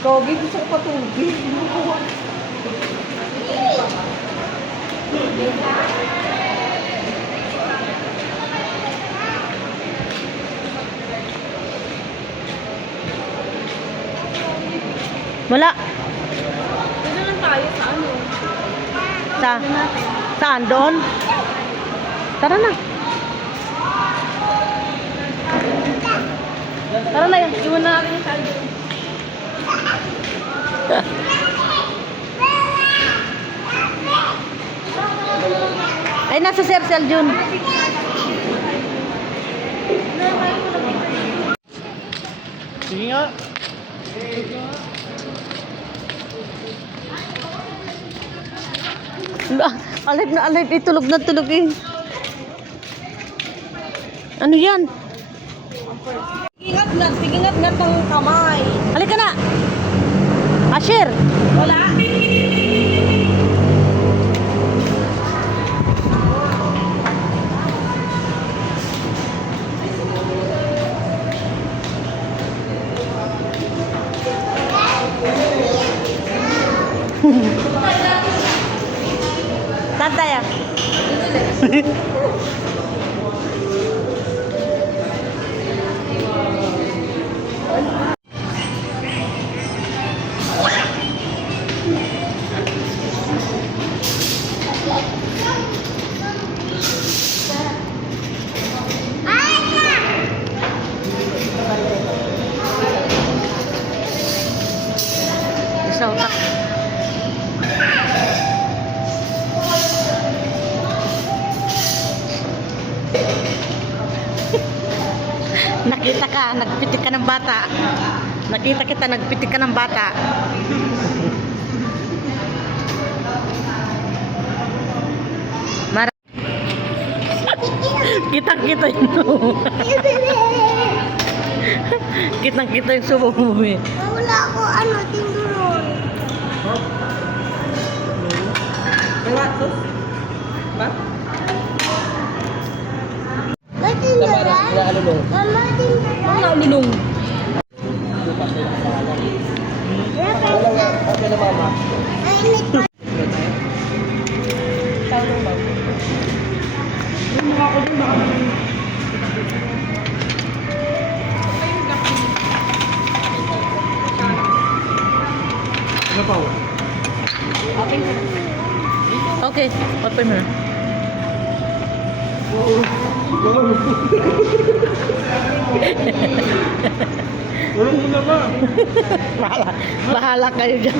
Kogi, gusto ko patubig. Wala. Dito lang tayo sa ano? Saan? Doon? Tara na. Tara na yan. Iwan na natin yung saldo. Ay, nasa Sir Jun. Sige nga. Alip na alip. Tulog na tulog eh. Ano yan? Ingat ng kamay. Halika na. Asher. Wala. Saan tayo? Isa utak. Nakita ka, nagpitik ka ng bata. Nakita kita, nagpitik ka ng bata. Kitang-kita yung kitang-kita yung sumo mo eh. Wala ako tinduron. Wala to? Ba? Tinduran? Mama, tinduran? Wala ululong. Okay na mama. Ano pa? Okay, open mo na. Wala mo na ba? Bahala kayo dyan.